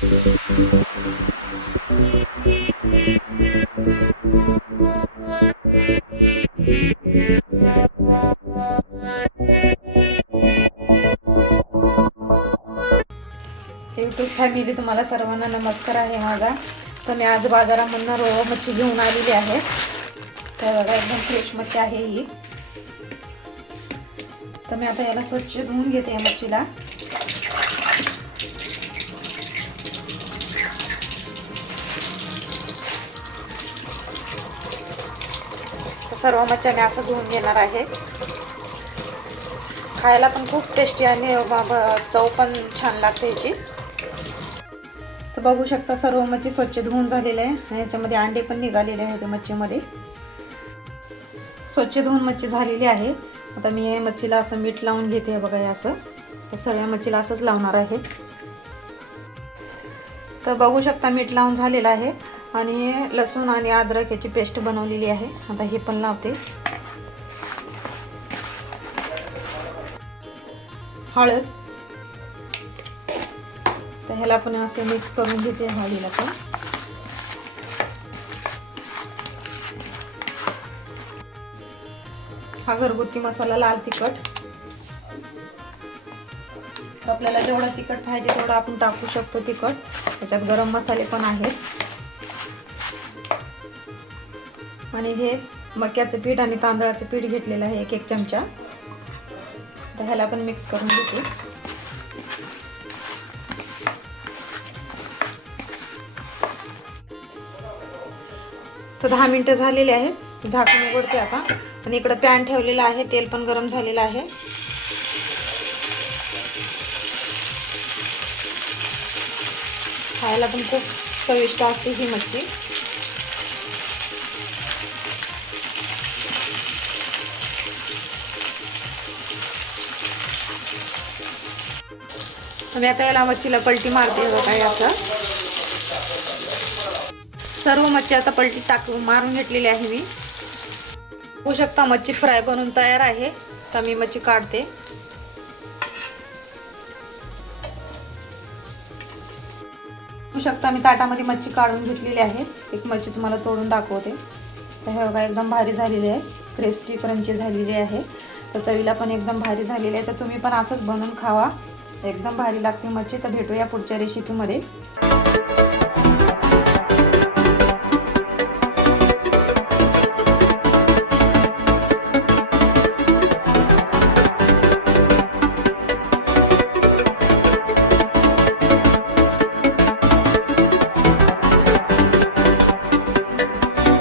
YouTube family, तुम्हाला सर्वांना नमस्कार आहे माझा. तर मी आज बाजारामधून रोह मच्छी घेऊन आलेली आहे. तर बघा, एकदम फ्रेश मच्छी आहे ही. तर मी आता याला स्वच्छ धुवून घेते या मच्छीला. सर्व मच्छी मी असं धुवून घेणार आहे. खायला पण खूप टेस्टी आणि चव पण छान लागते याची. तर बघू शकता, सर्व मच्छी स्वच्छ धुवून झालेले आहे आणि याच्यामध्ये अंडे पण निघालेले आहेत मच्छीमध्ये. स्वच्छ धुवून मच्छी झालेली आहे. आता मी या मच्छीला असं मीठ लावून घेते. बघा, हे असं सर्व मच्छीला असंच लावणार आहे. तर बघू शकता, मीठ लावून झालेलं आहे आणि लसूण आणि अद्रक याची पेस्ट बनवलेली आहे. आता हे पण लावते. हळद, तर ह्याला पण असे मिक्स करून घेते. हळदीला पण हा घरगुती मसाला लाल तिखट. तर आपल्याला जेवढा तिखट पाहिजे तेवढा आपण टाकू शकतो तिखट. त्याच्यात गरम मसाले पण आहेत. आणि हे मक्याचं पीठ आणि तांदळाचं पीठ घेतलेलं आहे 1-1 चमचा. तर ह्याला पण मिक्स करून घेते. तर 10 मिनिटं झालेली आहेत. झाकण उघडते आता. आणि इकडे पॅन ठेवलेला आहे. तेल पण गरम झालेलं आहे. खायला पण खूप चविष्ट असते ही मच्छी. आणि आता याला मच्छीला पलटी मारते. बघा, असं सर्व मच्छी आता पलटी टाकून मारून घेतलेली आहे मी. बघू शकता, मच्छी फ्राय बनवून तयार आहे. तर मी मच्छी काढते. बघू शकता, मी ताटामध्ये मच्छी काढून घेतलेली आहे. एक मच्छी तुम्हाला तोडून दाखवते. तर हे बघा, एकदम भारी झालेली आहे. क्रिस्पी क्रंची झालेली आहे. तर चवीला पण एकदम भारी झालेली आहे. तर तुम्ही पण असंच बनवून खावा. एकदम भारी लागते मच्छी. तर भेटूया पुढच्या रेसिपीमध्ये.